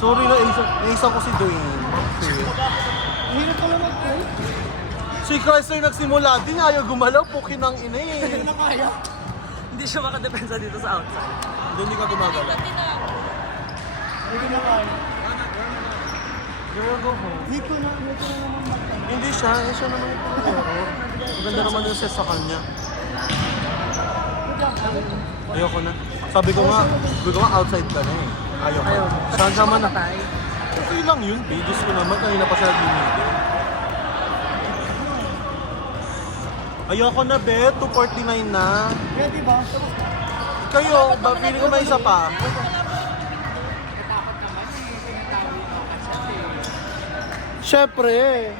Sorry na, naisa ko si Dwayne. Hirap ko lang ako. Si Chrysler nagsimula din, ayaw gumalaw, pukin ng ina eh. Hindi na kaya. Hindi siya makadepensa dito sa outside. Hindi ka gumagalaw. Hindi na kaya. Girl, go home. Hindi ko na naman matay. Hindi siya, siya naman ito. Maganda naman yung set sa kanya. Ayoko na. Sabi ko nga outside ka na eh. Ayoko. Saan sama na? Okay lang yun, Diyos ko naman, kanina pa siya nag-meeting. Ayoko na, Bet. 249 na. Ready ba? Kayo, feeling ko may isa pa. Siyempre.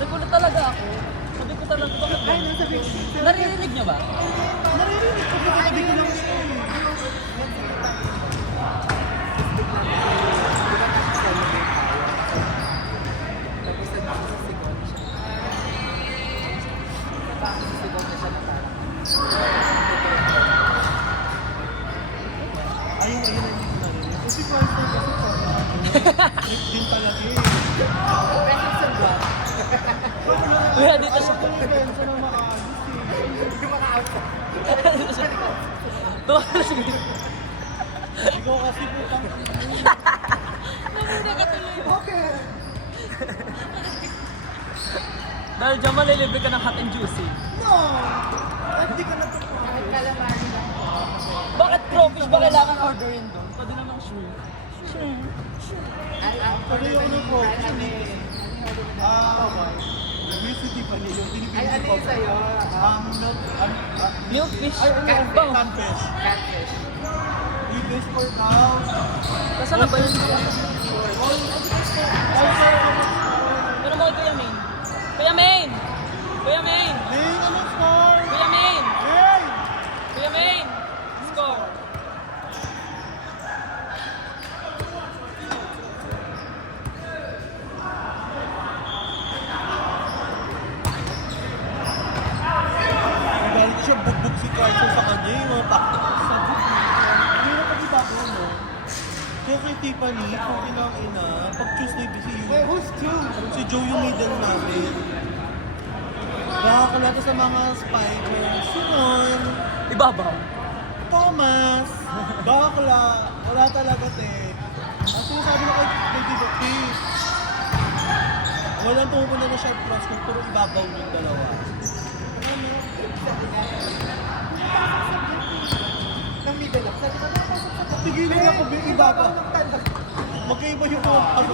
Nagulat talaga ako. Sabi ko talaga, bakit ba? Naririnig niyo ba? Naririnig ko kasi sabi ko lang ito. Ayun na yung narinig. Kasi Chrysler kasi trip din talaga eh. Kaya dito siya. Pensa na maayos eh. Tuwa na siya. Ikaw kasi putang. Namuna ka tuloy. Okay. Dahil dyan malilibre ka ng hot and juicy. No! Hindi ka natutuwa. Bakit crawfish ba kailangan orderin doon? Pwede namang shrimp. Pero yung ano po, obesity pa niya, yung pinipili ko. Milkfish. Catfish. You base for now. Kasama na ba yun? Pero mo Kuya Main. Kuya Main! Kuya Main! Hey, ano score? Kuya Main! Hey! Kuya Main! Score! Galit siya, bugbog si Chrysler sa kanya, yung mga takot sa book. Hindi na pag-iba ko, no? Kaya kay Tiffany, kung ina, pag Tuesday busy Wait, yun. who's two? Si Joe yung middle namin. Nakakalata sa mga spiders. Simon, Ibabaw. Thomas, bakla. Wala talaga, te. Ang sinasabi na kay Tito Steve. Walang pumupunta na sharp cross kung puro ibabaw yung dalawa. Nang middle up. Sabi ko, napasok sa Tigilan ako, iba pa. Magkaiba yung mga ano.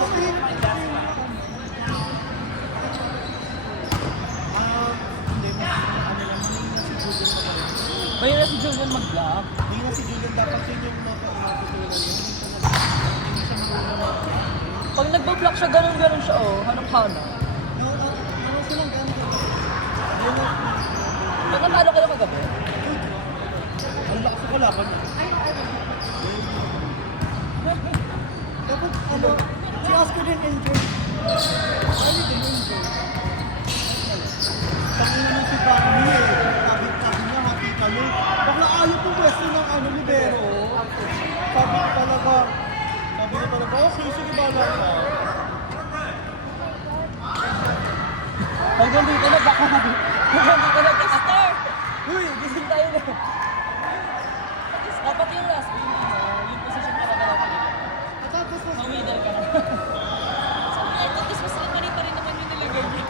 Hindi, ano lang, May na si Julian mag-vlog. hindi na si Julian dapat sa inyo yung mga katulad yun. Hindi siya marunong. Pag nag-vlog siya, ganun-ganun siya, oh. Hanap-hanap. Ano silang ganda? Nagkatalo kayo kagabi? Ang lakas ng kalaban niya. Dapat, ano, si Oscar din enjoy. Ano din enjoy? Tangina mo si Bambi eh. Sabi niya, happy kami. Bakla ayaw pong pwesto ng ano, libero. Sabi ko talaga, okay, sige bala ka. Hanggang dito na, baka hanggang dito na, Esther! Uy, gising tayo na. Dapat yung last game, yung position talaga natin. At tapos, Mawidal ka na. Sabi niya, tapos mas rin pa rin naman yung nilagay niya.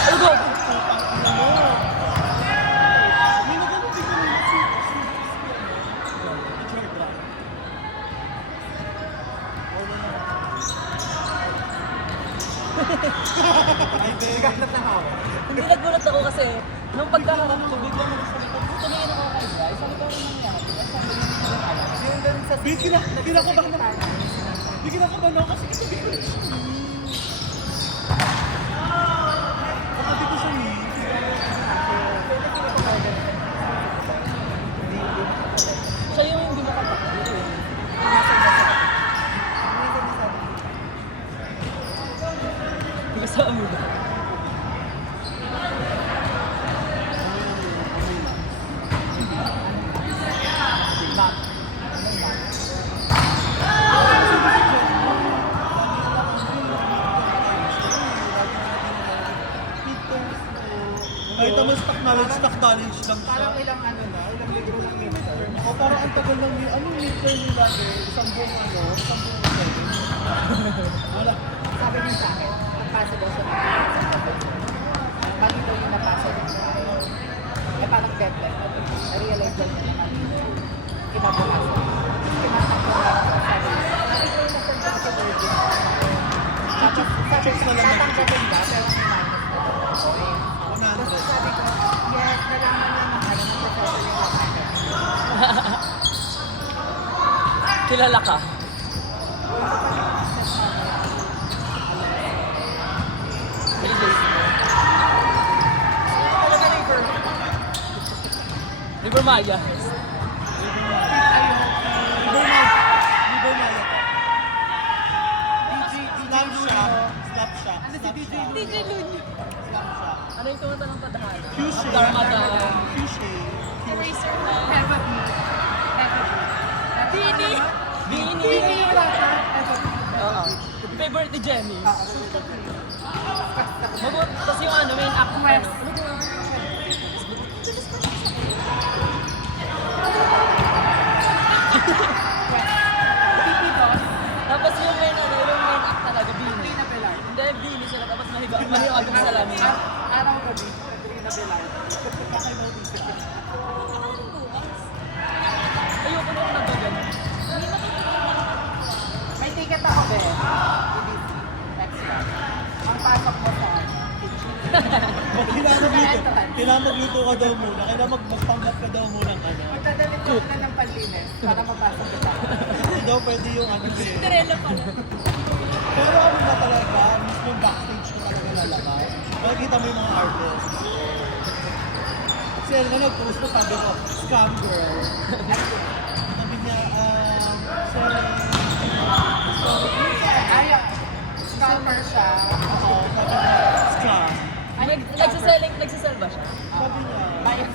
Ano go? Hindi na ganun din kami si Jordan. Ay, babe. Hindi nagulat ako kasi nung pagkaharap ko, bigla mo gusto nito. Tumingin ako kay guys. Sabi ko, ano nangyari? Kasi sabi ko, hindi ko alam. yung dun sa Kinakabahan ako. Hindi kinakabahan ako kasi sabi ko, sabi ko siya eh. Siya yung hindi makatakbo eh. stock knowledge lang siya. Parang ilang ano na, ilang libro ng midterm. O parang ang tagal ng anong midterm nila isang buong isang buong seconds. Wala. Sabi niya sa akin, nagpasa daw sa midterm. Mali daw yung napasa daw sa akin. Eh parang deadline. Na-realize daw niya na kinabukasan. Kinabukasan ko na sabi niya. Sabi ko yung nasa daw sa virgin. Tapos Checks na lang. tatanggalin ba? Pero may minus na daw. Tapos sabi ko, yes, nalaman niya ng ano ng professor yung lakad. Kilala ka? River Maya. DJ Lun. Ano yung kumanta ng tadhana? Darmadam. Eraser Man. Bini. Bini. Oo. Favorite ni Jenny. Mabot. Tapos yung ano, main actress. Tapos yung main ano, yung main act talaga, Bini. Hindi, Bini sila. Tapos mahiga yung salamin. Araw gabi, Katrina Velar. Ayoko na yung nagbagan. May ticket ako, be. EDC. Next month. Ang pasok mo sa kitchen. Kailangan magluto ka daw muna. Kailangan magpanggap ka daw muna ng ano. Magdadamit ko na ng panlinis para mapasok kita. Hindi daw pwede yung ano eh. Cinderella pala. Pero ano ba talaga, mismo backstage ko talaga lalabas. Makikita mo yung mga artists. Kasi ano nga nag-post ko, sabi ko, scam girl. Sabi niya, Ayaw. Scammer siya. oo, sabi niya, scam. Nagsisell ba siya? Sabi niya,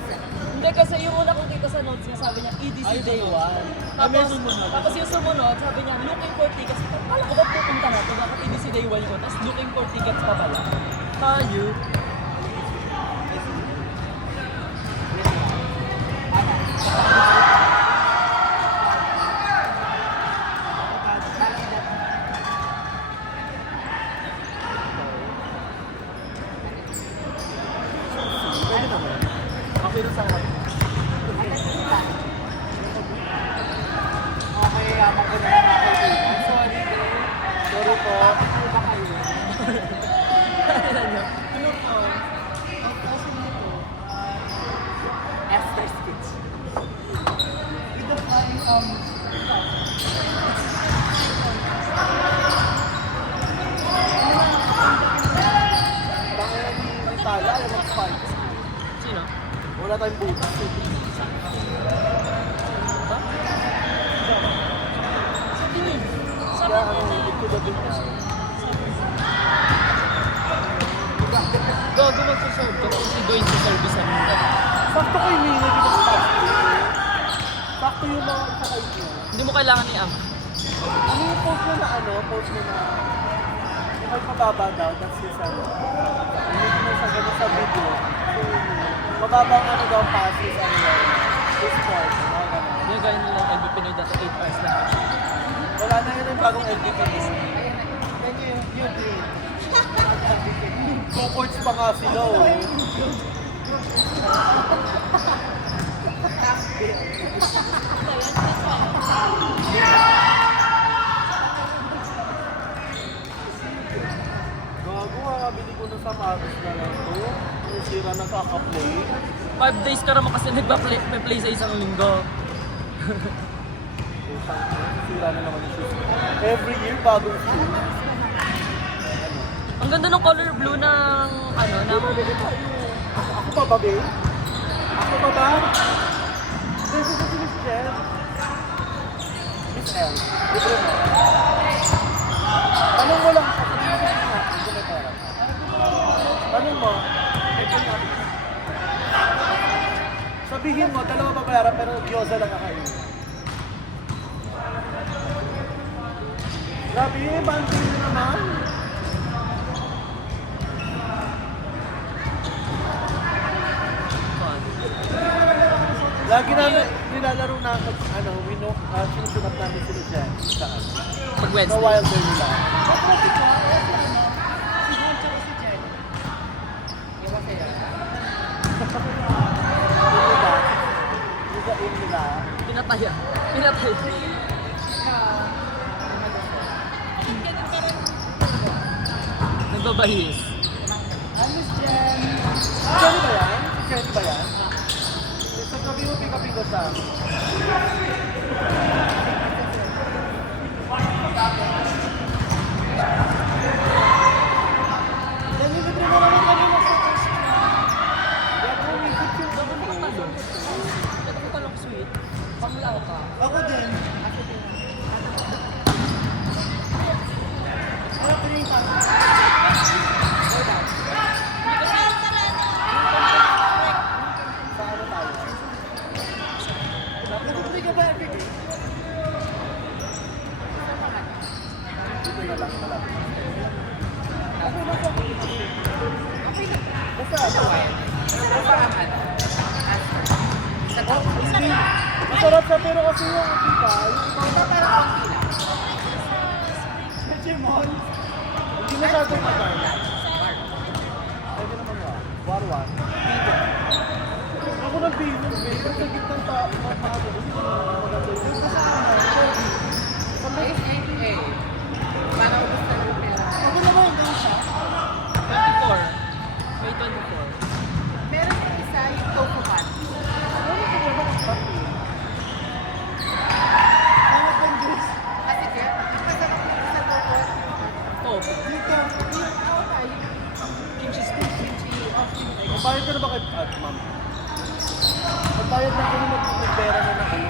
Hindi kasi yung una kong kita sa notes niya, sabi niya EDC Ay, Day 1. Ah, may sumunod. Tapos yung sumunod, sabi niya looking for tickets. Kala ko ba pupunta na ito? Bakit EDC Day 1 ko? Tapos looking for tickets pa pala. Tayo. pwede naman. Okay na sa akin. Okay, yaman ko na lang ako. I'm sorry, bro. Sorry po. Ano ba kayo? Ano po? Ang kaso nito, Esther speech. with the flying, baka ni Tala, yung mag-fight. Sino? Wala tayong butas. Sabi Kaya niya. ano, ito ba din kasi? Gago magsaserve ka kasi going to service ang mundo. Sakto ko yung minute yung mag-fight. Sakto yung mga sakay ko. Hindi mo kailangan ni Am. Ano yung post mo na ano? Post mo na yung kahit mababa daw, that's his ano. Hindi mo sa ganun sa video. So, mababa ang ano daw passes, ano daw. Discord, mga ganun. Yung gaya nila LB Pinoy dati 8 hours lang. Wala na yun yung bagong LBT. Ayun na. Yan yung green. 2 points pa nga sila, oh. Gago, makabili ko na sa Paris na lang to. Yung sira na kaka-play. 5 days ka naman kasi nagpa-play sa isang linggo. Sira na naman yung shoes. Every year, bagong shoes. Ang ganda ng color blue ng ano, ng Ako pa ba, babe? Ako pa ba? This is Miss Jen. Miss L. Libre mo. Tanong mo lang. Sasabihin mo nga. Hindi ko may pera. Tanong mo. Ito nga. Sabihin mo, dalawa babayaran pero gyoza lang kakain. Grabe, banding na naman. Lagi namin nilalaro na sinusunod namin sila dyan. Saan? Pag Sa Wednesday. Wilder nila. Iba sa'yo. Yung nila. Pinataya. Pinataya. Nagbabahis. Ano dyan? Jenny ba yan? Jenny ba yan? Sa gabi mo pick-upin ko sa... Jenny, libre mo naman kami na sa... Yan po, may good yung gabi mo. Ito ko talong sweet. Panglaw ka. Ako din. Ano piling ka? Sa ano tayo? Nag-play ka ba everyday? Hindi na lang pala. Basta ano? Hindi. Masarap siya pero kasi yung iba, yung ibang Digimon. Hindi masyadong madami. Pwede naman ba? Warwan. Ako ng bilog eh. Pero sa gitnang tao, mga tao, hindi ko maganda yun. Para ubus na yung pera. Ako naman, ganun siya. 24. May 24. Meron yung isa, yung tofu hot. Ano ko ba ng pati? Ano bang juice? Kasi kaya, masarap yung isa tofu hot. Oh, Dito. kimchi steak. Magbayad ka na ba kay ma'am? Magbayad na kami nagpera na ng ano.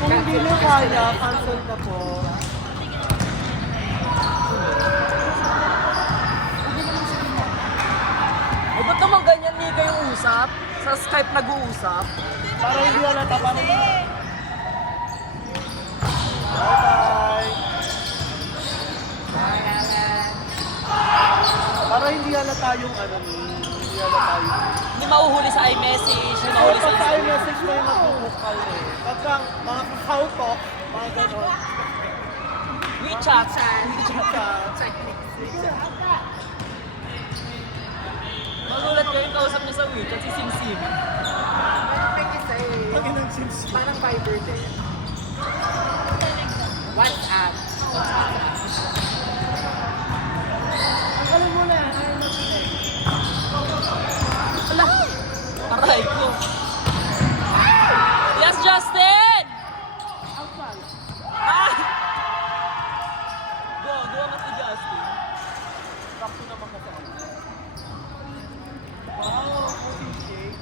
Kung hindi mo kaya, cancel ka po. Eh, ba't naman ganyan ni kayo usap? Sa Skype nag-uusap? Para hindi halata, para hindi. Bye-bye. Para hindi halata yung ano, hindi halata yung... Hindi mauhuli sa iMessage, hindi mauhuli Pag sa tayo Instagram. message mo yung mag-uukal eh. Pagka mga kakao talk, mga gano'n. WeChat. Magulat kayo yung kausap niya sa WeChat, si Simsim. Meron yung isa eh. Pag inang sims. Parang Viber din. WhatsApp. Alam mo na, ayaw mo siya eh. Ala! Aray ko. Yes, Justin! Ah! Go mo si Justin. Sakto naman ka sa ano. Wow, protein shake.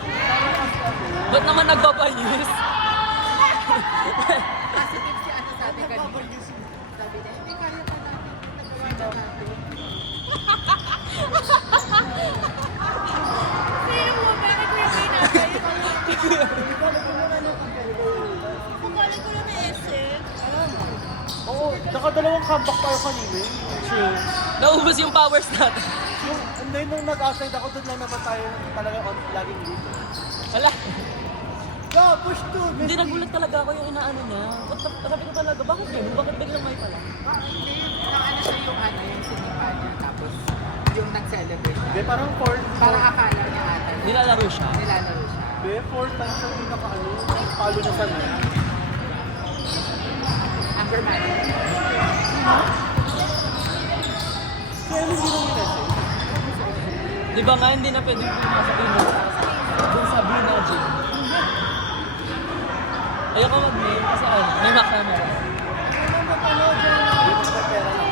Parang kasi ako. Ba't naman nagbabayis? Positive si ano sabi kanina. Nagbabayos yun. Sabi niya, hindi kaya pa natin. Nagawa na natin. Oo, nakadalawang comeback tayo kanina eh. True. Naubos yung powers natin. And then nung nag-outside ako, doon lang naman tayo talaga laging dito. Ala, Go, push to! hindi nagulat talaga ako yung inaano niya. Sabi ko talaga, bakit ganun? Bakit biglang may pala? Hindi, naano siya yung ano, yung sinipa niya. Tapos, yung nag-celebrate siya. Hindi, parang four. Parang akala niya ata. Nilalaro siya. Nilalaro siya. Hindi, 4 times ang pinaka-ano. Palo na sa net. Anger management. Kaya hindi nang minessage. Di ba nga hindi na pwede pumasok yung doon sa Blue Magic. Ayoko mag-mail kasi ano, may Mac camera. Hindi ko na pera lang.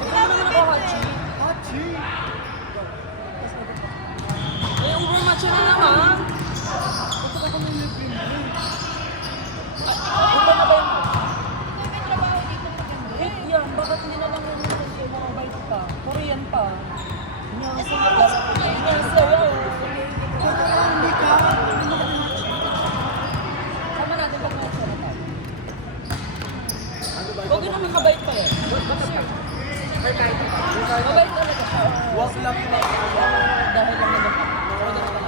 Ano naman ako, Hachi? Hachi! Eh, overmatch na naman. Bakit ako nung libre mo? Ano na ba yung... Eh, yan, bakit hindi na lang yung mobile pa? Korean pa. Hindi ka. Sama natin pag match na tayo. Ano ba? Huwag yun naman kabait pa yan. Mabait talaga siya. Huwag lang yung Dahil lang naman.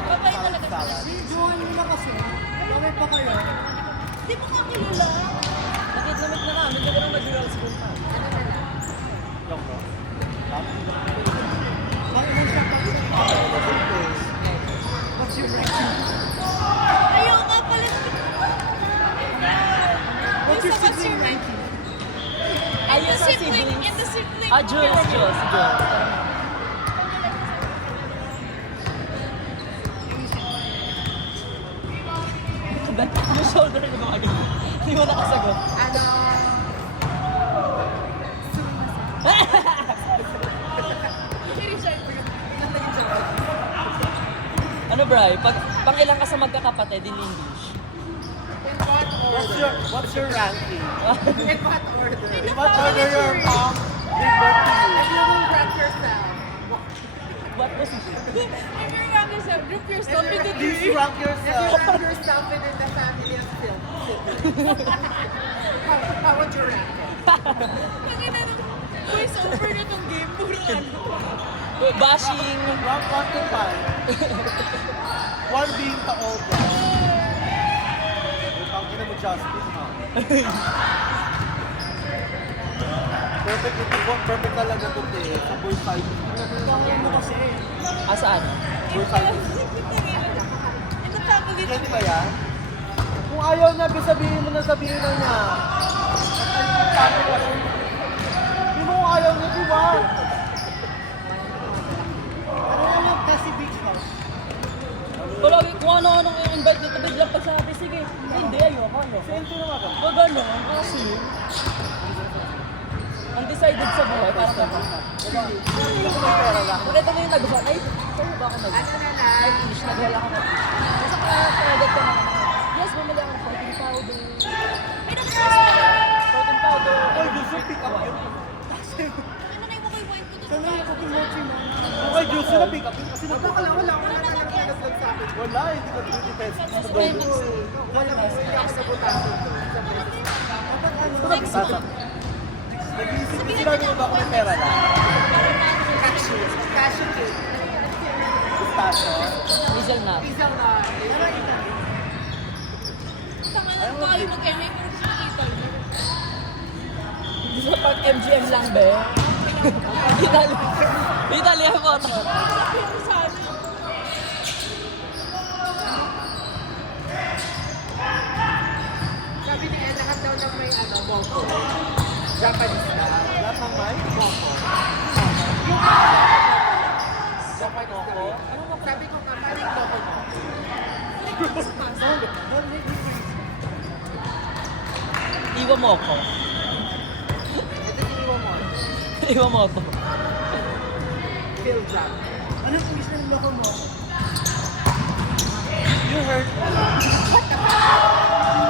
Mabait talaga. Si John pa kayo? Hindi mo kakilala. Nakit-lamit na namin, hindi ko lang nag-real school pa. Yung bro. What's your ranking? Ayaw nga pala. What's your sibling ranking? Ayaw sa siblings. In the sibling. Jules. Yung shoulder ko gumagano. Hindi mo nakasagot. Ano? Ano, Bri? Pang ilang ka sa magkakapatid in English? In what order? What's your ranking? In what order? What order your mom gave birth to you? If you will rank yourself, What position? If you're young yourself, group yourself If into you're- Please three. rank if you yourself. rank yourself within the family of Phil, how would you rank it? Tangina ng voice over na tong game. Puro ano. Bashing. Rank 1 to 5. 1 being the oldest. Ang ina mo, Justin, ha? Perfect talaga ito, te. Sa boy fight. Tawag mo kasi. Asaan? Boy fight. Ito family. Hindi ba yan? Kung ayaw na, sabihin mo na sabihin na niya. Hindi mo kung ayaw na, di ba? Ano naman kasi beach house? Palagi kung ano-anong i-invite dito, biglang pagsabi, sige, hindi, ayoko, ano. Sento naman ka. Pag ano, kasi, undecided sa buhay, parang ano. Hindi ko may pera lang. Nakita mo yung nag-hot, ay, sa'yo ba ako Ano na lang? Nag-ish, nag-wala ako nag-ish. Nasa credit ko na, yes, bumili ako ng protein powder. Protein powder. Oy, gusto pick up yun. Ano na yung mukha yung wine ko doon? Sana yung cooking mochi mo. Okay, Diyos na pick up yun kasi Wala na naglalaglag sa akin. wala, hindi ka 20 pesos sa doon. Wala mo, hindi ako nabutasan doon. Sasa. Nag-iisip din sila nyo ba kung may pera lang? Cashew. Cashew cake. Pistacho. Diesel na. Isang na. Tanga na ko ayaw mag-MA pero gusto ko ital. Hindi sa pag MGM lang, be. Italy ako to. Pero sana. Sabi ni Ed, lahat daw ng may boko. Japanese na. Lahat ng may? Boko. Japanese na. Sabi ko nga, paano yung boko mo? Iwan mo ako. Ito iniwan mo. Iwan mo ako. Phil Jack. Ano yung English ng loko mo? You heard me.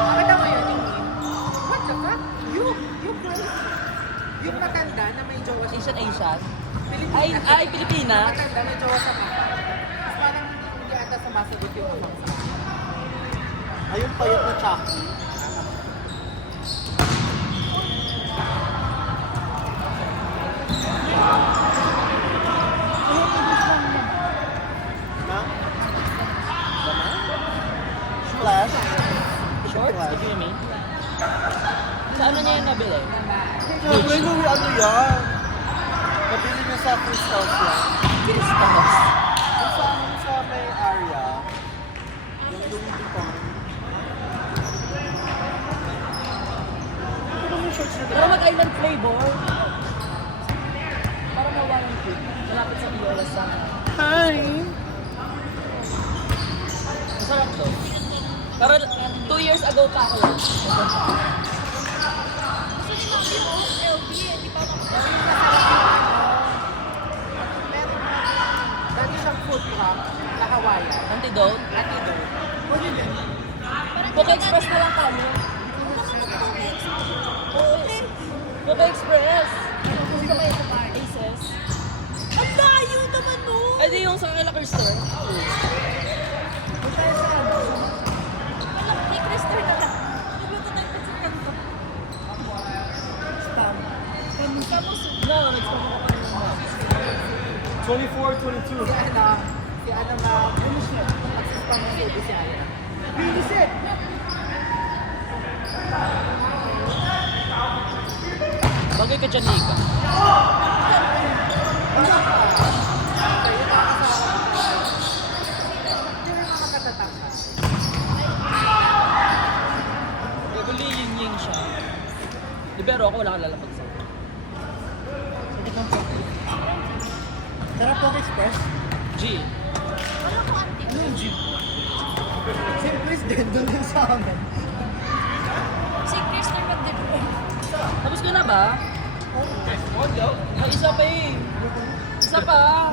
Nakita mo yun yung what the fuck? You crazy. Yung matanda na may jowa siya. Asian. Pilipina. Ay, Pilipina. Matanda may jowa sa mata. Tapos parang hindi ata sumasagot yung abang sa kanya. Ayun payat na Chucky. Na? Flash? Shorts, if you mean. Sa ano niya yung nabili? Siyempre, Louie, ano yan? Nabili niya sa Crystals yan. Crystals. Yung sa may area, yung Louis Vuitton. Ito naman yung shorts niya. Pero mag-island flavor. Para ma-warranty. Malapit sa POS sa Hi! Masarap to. Pero 2 years ago pa ako yan. Gusto niyo namin yung LB eh. Di ba Meron dati siyang food truck na Hawaiian. Antidote. Antidote. Coca Express na lang tayo. Coca Express. Gusto mo yung Aces. ang layo naman no? Ay, di yung sa liquor store. Walang kay Crystal na lang. Nagluto tayo pa sa kanto. Tapos, No, nag-stop ako pa rin. 24, 22. Si Ana nga, ano siya? Mag-spam ng baby si Ana. Bilis eh! Sabay ka dyan, Nika. Gaguli ying siya. Libero ako, wala kang lalapag sa akin. Tara po express. G. Wala ko auntie. Ano yung G? Same place din, doon din sa amin. Si Kristen mag-deliver. Tapos ka na ba? Isa pa eh. Isa pa.